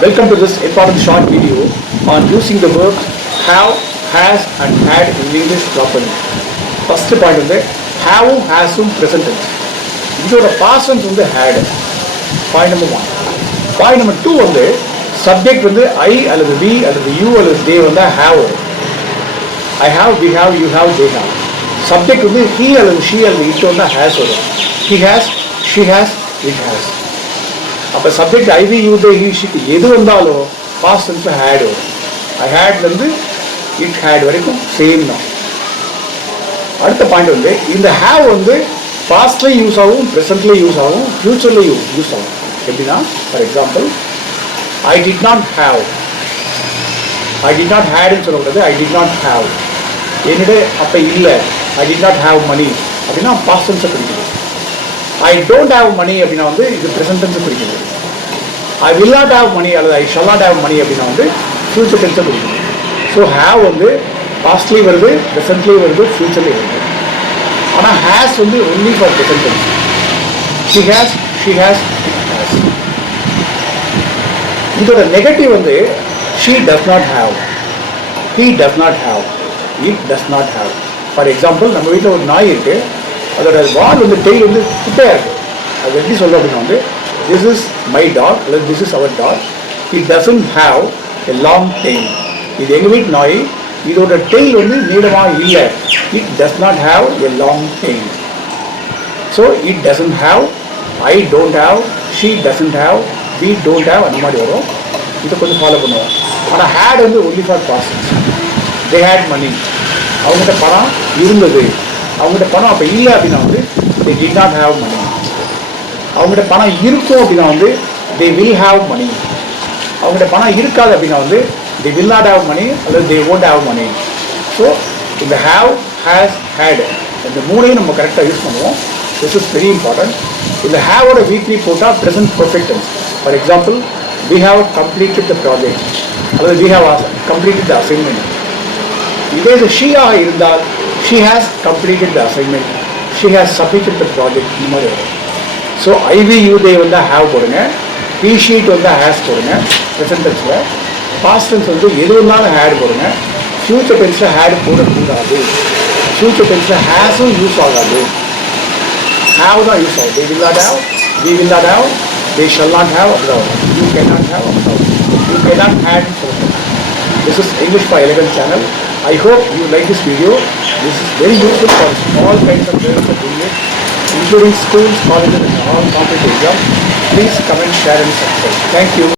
Welcome to this important short video on using the verbs have, has and had in English properly. First point வந்து have, hasum present tense. இதோட past tense வந்து had. Point number 1. Point number 2 வந்து subject வந்து I அல்லது we அல்லது you அல்லது they வந்து have. I have, we have, you have, they have. Subject வந்து he அல்லது she அல்லது it வந்து has வரும். He has, she has, it has. அப்போ சப்ஜெக்ட் ஐவி யூதே ஹீஷிக்கு எது வந்தாலும் பாஸ்ட் டென்ஸில் ஹேட் வரும். ஐ ஹேட்லேருந்து இட் ஹேட் வரைக்கும் சேம் தான். அடுத்த பாயிண்ட் வந்து இந்த ஹேவ் வந்து பாஸ்ட்லேயும் யூஸ் ஆகும், ப்ரெசென்ட்லேயும் யூஸ் ஆகும், ஃப்யூச்சர்லேயும் யூஸ் ஆகும். எப்படின்னா for example I did not have, I did not ஹேடுன்னு சொல்லக்கூடாது, ஐ டிட் நாட் ஹேவ். என்னிட அப்போ இல்லை, I did not have money அப்படின்னா பாஸ்ட் டென்ஸை குறிக்குது. ஐ டோன்ட் ஹேவ் மணி அப்படின்னா வந்து இது ப்ரெசென்ட் டென்ஸை குறிக்குது. I will not have money அல்லது I shall not have money அப்படின்னா வந்து ஃபியூச்சர் டென்ஸை குறிக்குது. ஸோ ஹேவ் வந்து பாஸ்ட்லேயும் வருது, ப்ரெசென்ட்லேயும் வருது, ஃபியூச்சர்லேயும் வருது. ஆனால் ஹேஸ் வந்து only for present tense. She has, she has, it has. இதோட நெகட்டிவ் வந்து she does not have, he does not have, it does not have. For example நம்ம வீட்டில் ஒரு நாய் இருக்குது, அதோட வால் வந்து டெய்ல் வந்து குட்டையாக இருக்குது. அது எப்படி சொல்கிறோம் அப்படின்னா வந்து திஸ் இஸ் மை டாக் அல்லது this is our dog, it doesn't have a long tail. இது எங்கள் வீட்டு நாய், இதோட டெய்ல் வந்து நீளமாக இல்லை. It does not have a long tail. So it doesn't have, I don't have, she doesn't have, we don't have, அந்த மாதிரி வரும். இதை கொஞ்சம் ஃபாலோ பண்ணுவோம். ஆனால் ஹேட் வந்து only for past. They had money, அவங்ககிட்ட பணம் இருந்தது. அவங்ககிட்ட பணம் அப்போ இல்லை அப்படின்னா வந்து they did not have money. அவங்ககிட்ட பணம் இருக்கும் அப்படின்னா வந்து தே வில் ஹேவ் மணி. அவங்ககிட்ட பணம் இருக்காது அப்படின்னா வந்து they will not have money அல்லது they won't have money. So இந்த ஹேவ், ஹேஸ், ஹேட் இந்த மூணையும் நம்ம கரெக்டாக யூஸ் பண்ணுவோம். This is very important. இந்த ஹேவோட வீக்லி போட்டால் present perfect tense. For example we have completed the project அல்லது we have completed the assignment. இதே இது ஷீயாக இருந்தால் she has completed the assignment, she has submitted the project. இந்த மாதிரி வரும். ஸோ ஐவி யூதே வந்து ஹேவ் போடுங்க, பி ஷீட் வந்து ஹேஸ் போடுங்க ப்ரெசன்ட் டென்ஸில். பாஸ்ட் டென்ஸ் வந்து எது இருந்தாலும் ஹேட் போடுங்க. ஃபியூச்சர் டென்ஸில் ஹேட் போடக்கூடாது. ஃபியூச்சர் டென்ஸில் ஹேஸும் யூஸ் ஆகாது, ஹேவ் தான் யூஸ் ஆகும். They will not have, we will not have, they shall not have, அப்படி தான் வரும். யூ கேன் நாட் ஹேவ், அப்படி தான் வரும். யூ கேன் நாட் ஹேட்னு சொல்லணும். This is English for Elegant channel. I hope you like this video. This is very useful for all kinds of learners of English, including schools, colleges and all competitive exams. Please comment, share and subscribe. Thank you.